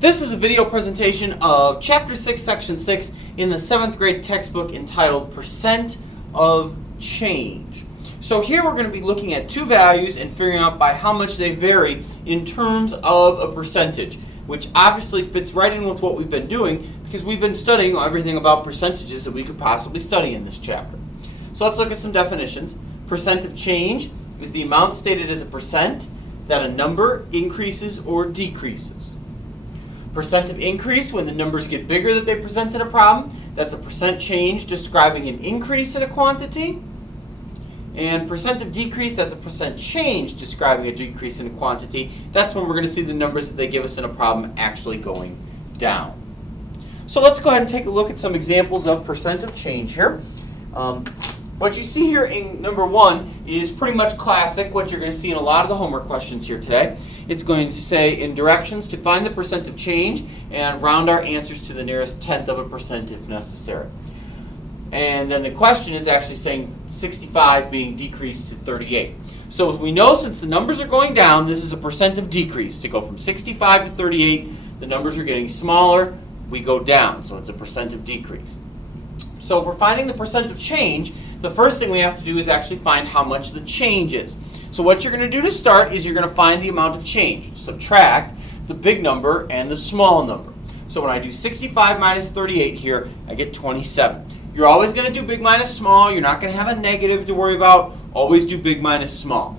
This is a video presentation of Chapter 6, Section 6 in the 7th grade textbook entitled Percent of Change. So here we're going to be looking at two values and figuring out by how much they vary in terms of a percentage, which obviously fits right in with what we've been doing because we've been studying everything about percentages that we could possibly study in this chapter. So let's look at some definitions. Percent of change is the amount stated as a percent that a number increases or decreases. Percent of increase, when the numbers get bigger that they present in a problem, that's a percent change describing an increase in a quantity. And percent of decrease, that's a percent change describing a decrease in a quantity. That's when we're going to see the numbers that they give us in a problem actually going down. So let's go ahead and take a look at some examples of percent of change here. What you see here in number 1 is pretty much classic, what you're going to see in a lot of the homework questions here today. It's going to say in directions to find the percent of change and round our answers to the nearest tenth of a percent if necessary. And then the question is actually saying 65 being decreased to 38. So as we know, since the numbers are going down, this is a percent of decrease. To go from 65 to 38, the numbers are getting smaller, we go down. So it's a percent of decrease. So if we're finding the percent of change, the first thing we have to do is actually find how much the change is. So what you're going to do to start is you're going to find the amount of change. Subtract the big number and the small number. So when I do 65 minus 38 here, I get 27. You're always going to do big minus small. You're not going to have a negative to worry about. Always do big minus small.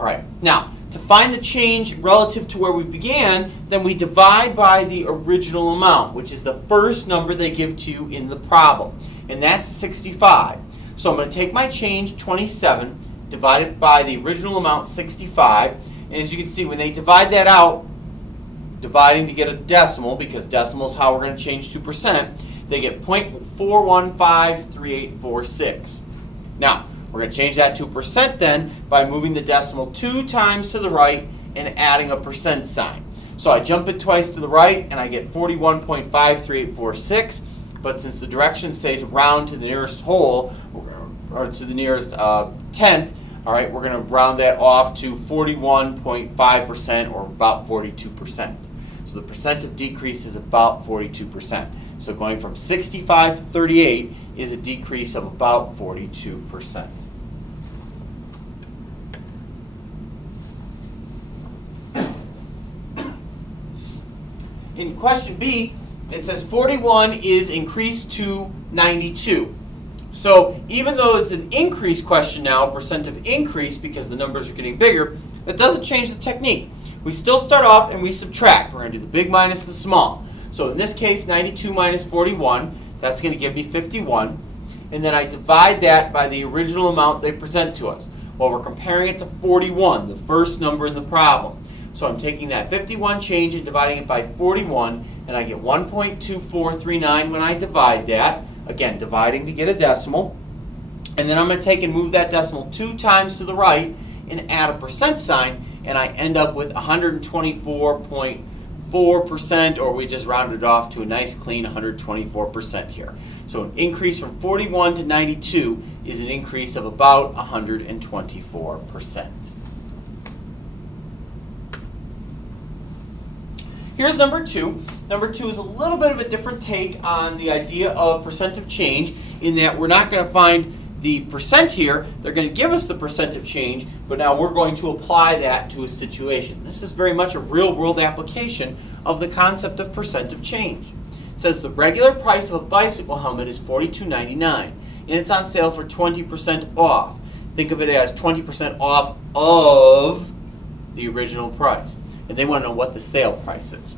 All right. Now, to find the change relative to where we began, then we divide by the original amount, which is the first number they give to you in the problem. And that's 65. So I'm going to take my change, 27, divide it by the original amount, 65. And as you can see, when they divide that out, dividing to get a decimal, because decimal is how we're going to change to percent, they get 0.4153846. Now, we're going to change that to percent then by moving the decimal 2 times to the right and adding a percent sign. So I jump it twice to the right and I get 41.53846. But since the directions say to round to the nearest whole, or to the nearest tenth, all right, we're going to round that off to 41.5% or about 42%. So the percent of decrease is about 42%. So going from 65 to 38 is a decrease of about 42%. In question B, it says 41 is increased to 92. So even though it's an increase question now, percent of increase because the numbers are getting bigger, that doesn't change the technique. We still start off and we subtract. We're going to do the big minus the small. So in this case, 92 minus 41, that's going to give me 51. And then I divide that by the original amount they present to us. Well, we're comparing it to 41, the first number in the problem. So I'm taking that 51 change and dividing it by 41, and I get 1.2439 when I divide that. Again, dividing to get a decimal. And then I'm going to take and move that decimal 2 times to the right and add a percent sign, and I end up with 124.4%, or we just rounded it off to a nice clean 124% here. So an increase from 41 to 92 is an increase of about 124%. Here's number 2. Number 2 is a little bit of a different take on the idea of percent of change in that we're not going to find the percent here. They're going to give us the percent of change, but now we're going to apply that to a situation. This is very much a real-world application of the concept of percent of change. It says the regular price of a bicycle helmet is $42.99, and it's on sale for 20% off. Think of it as 20% off of the original price. And they want to know what the sale price is.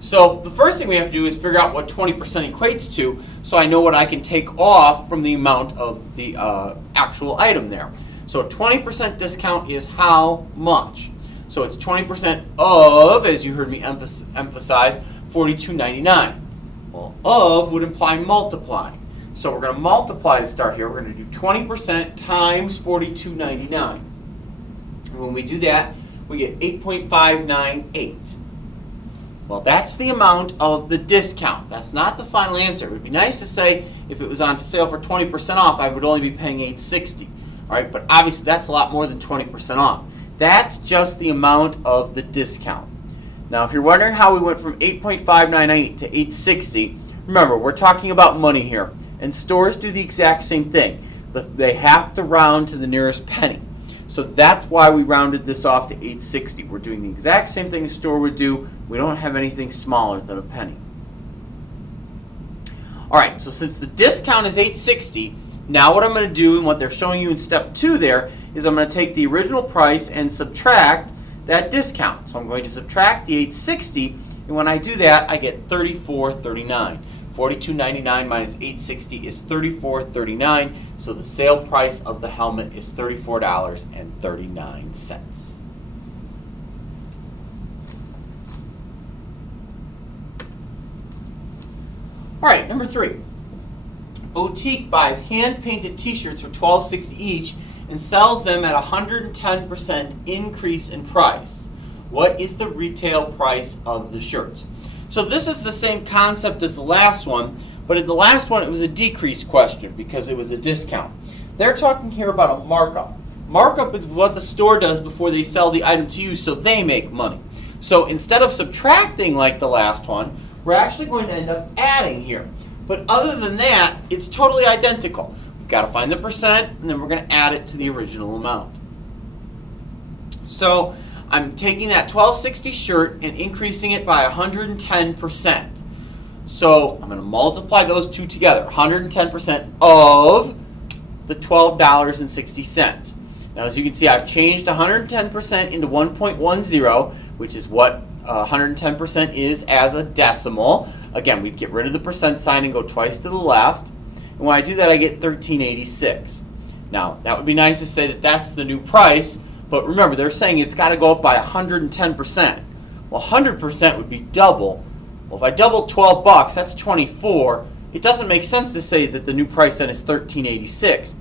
So the first thing we have to do is figure out what 20% equates to, so I know what I can take off from the amount of the actual item there. So a 20% discount is how much? So it's 20% of, as you heard me emphasize, $42.99. Well, of would imply multiplying. So we're going to multiply to start here. We're going to do 20% times $42.99. And when we do that, we get 8.598. Well, that's the amount of the discount. That's not the final answer. It would be nice to say if it was on sale for 20% off, I would only be paying $860. All right, but obviously that's a lot more than 20% off. That's just the amount of the discount. Now, if you're wondering how we went from 8.598 to 860, remember, we're talking about money here, and stores do the exact same thing. They have to round to the nearest penny. So that's why we rounded this off to 860. We're doing the exact same thing a store would do. We don't have anything smaller than a penny. All right, so since the discount is 860, now what I'm going to do, and what they're showing you in step 2 there, is I'm going to take the original price and subtract that discount. So I'm going to subtract the 860, and when I do that, I get $34.39. $42.99 minus 860 is $34.39, so the sale price of the helmet is $34.39. All right, number 3. Boutique buys hand-painted t-shirts for $12.60 each and sells them at 110% increase in price. What is the retail price of the shirts? So this is the same concept as the last one, but in the last one it was a decrease question because it was a discount. They're talking here about a markup. Markup is what the store does before they sell the item to you so they make money. So instead of subtracting like the last one, we're actually going to end up adding here. But other than that, it's totally identical. We've got to find the percent, and then we're going to add it to the original amount. So I'm taking that $12.60 shirt and increasing it by 110%. So I'm going to multiply those two together. 110% of the $12.60. Now, as you can see, I've changed 110% into 1.10, which is what 110% is as a decimal. Again, we'd get rid of the percent sign and go twice to the left. And when I do that, I get $13.86. Now, that would be nice to say that that's the new price, but remember, they're saying it's got to go up by 110%. Well, 100% would be double. Well, if I double 12 bucks, that's 24. It doesn't make sense to say that the new price then is $13.86.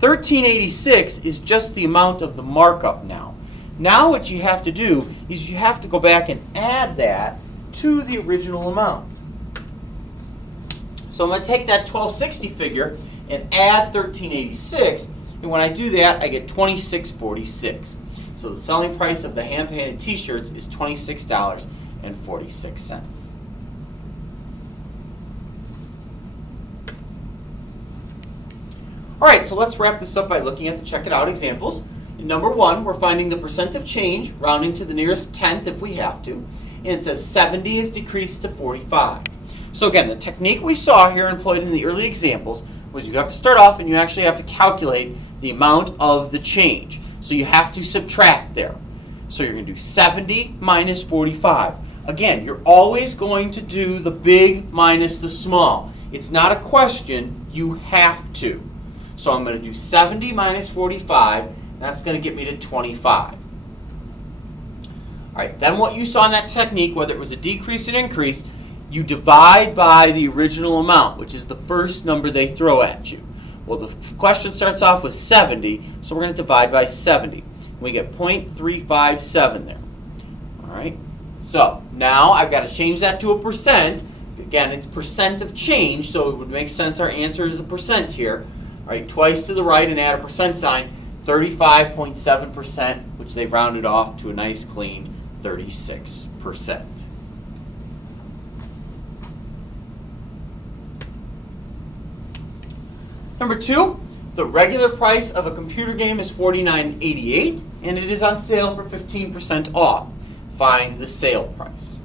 $13.86 is just the amount of the markup now. Now what you have to do is you have to go back and add that to the original amount. So I'm going to take that $12.60 figure and add $13.86, and when I do that, I get $26.46. So the selling price of the hand-painted t-shirts is $26.46. All right, so let's wrap this up by looking at the check it out examples. In number 1, we're finding the percent of change, rounding to the nearest tenth if we have to. And it says 70 is decreased to 45. So again, the technique we saw here employed in the early examples was you have to start off and you actually have to calculate the amount of the change. So you have to subtract there. So you're going to do 70 minus 45. Again, you're always going to do the big minus the small. It's not a question, you have to. So I'm going to do 70 minus 45. That's going to get me to 25. All right, then what you saw in that technique, whether it was a decrease or increase, you divide by the original amount, which is the first number they throw at you. Well, the question starts off with 70, so we're going to divide by 70. We get 0.357 there. All right, so now I've got to change that to a percent. Again, it's percent of change, so it would make sense our answer is a percent here. All right, twice to the right and add a percent sign. 35.7%, which they've rounded off to a nice clean 36%. Number 2, the regular price of a computer game is $49.88, and it is on sale for 15% off. Find the sale price.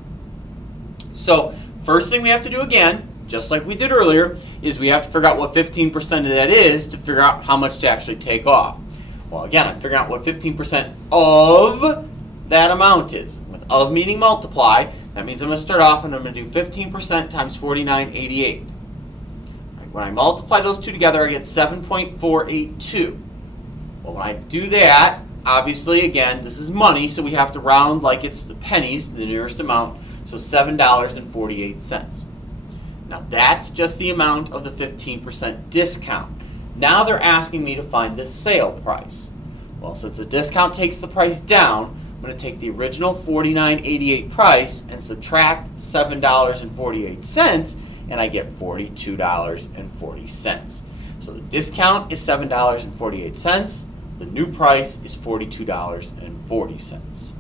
So, first thing we have to do again, just like we did earlier, is we have to figure out what 15% of that is to figure out how much to actually take off. Well, again, I'm figuring out what 15% of that amount is. With of meaning multiply, that means I'm going to start off and I'm going to do 15% times $49.88. When I multiply those two together, I get 7.482. Well, when I do that, obviously, again, this is money, so we have to round like it's the pennies, the nearest amount, so $7.48. Now, that's just the amount of the 15% discount. Now they're asking me to find the sale price. Well, since the discount takes the price down, I'm going to take the original $49.88 price and subtract $7.48, and I get $42.40. So the discount is $7.48. The new price is $42.40.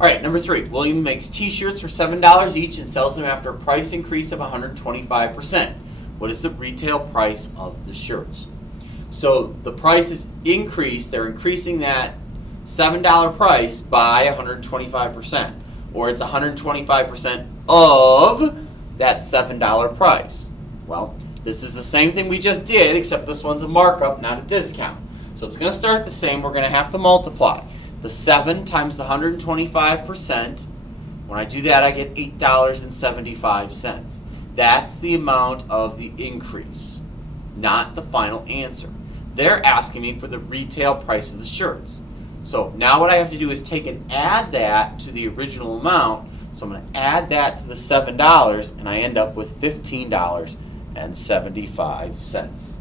Alright, number 3. William makes t-shirts for $7 each and sells them after a price increase of 125%. What is the retail price of the shirts? So the price is increased. They're increasing that $7 price by 125%. Or it's 125% of that $7 price. Well, this is the same thing we just did, except this one's a markup, not a discount. So it's going to start the same. We're going to have to multiply. The 7 times the 125%, when I do that, I get $8.75. That's the amount of the increase, not the final answer. They're asking me for the retail price of the shirts. So now what I have to do is take and add that to the original amount. So I'm going to add that to the $7, and I end up with $15.75.